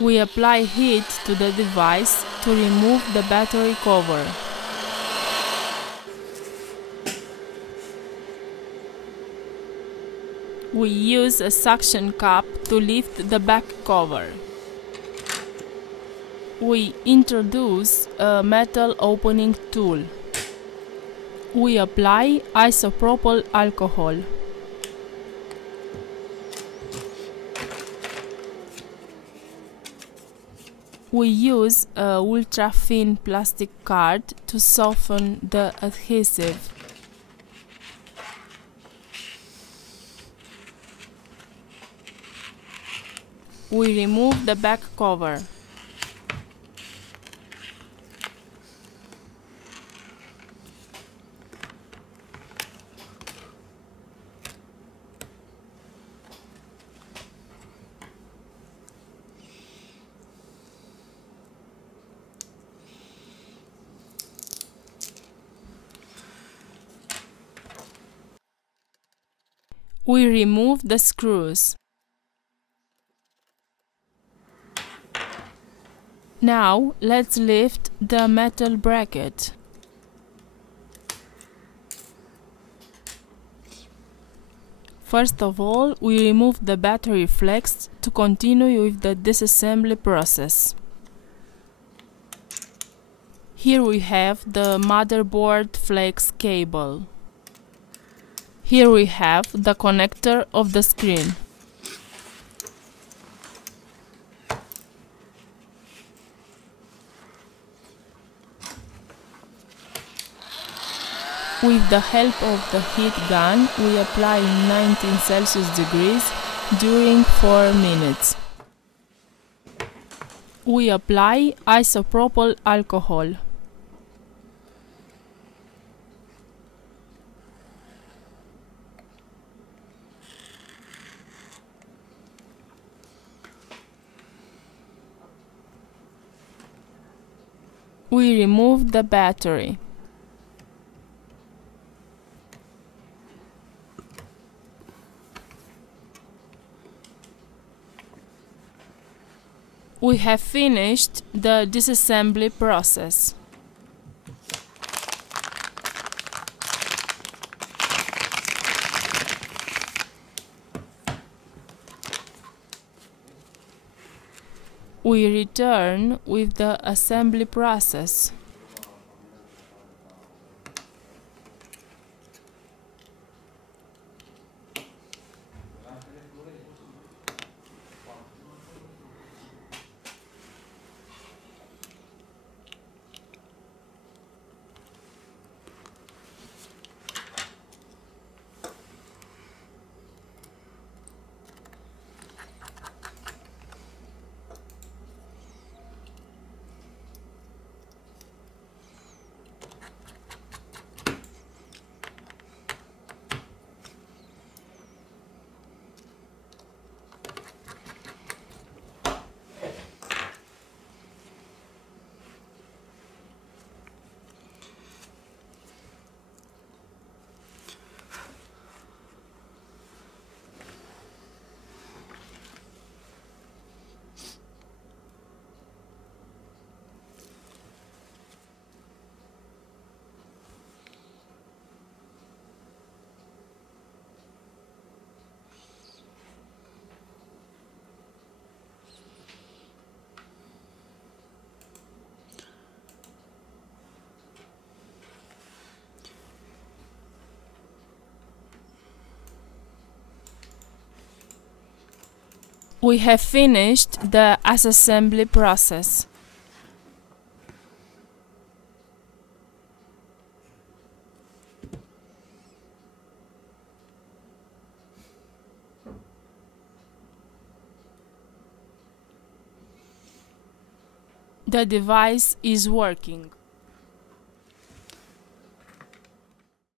We apply heat to the device to remove the battery cover. We use a suction cup to lift the back cover. We introduce a metal opening tool. We apply isopropyl alcohol. We use a ultra-thin plastic card to soften the adhesive. We remove the back cover. We remove the screws. Now let's lift the metal bracket. First of all, we remove the battery flex to continue with the disassembly process. Here we have the motherboard flex cable. Here we have the connector of the screen. With the help of the heat gun, we apply 19 Celsius degrees during 4 minutes. We apply isopropyl alcohol. We remove the battery. We have finished the disassembly process. We return with the assembly process. We have finished the assembly process. The device is working.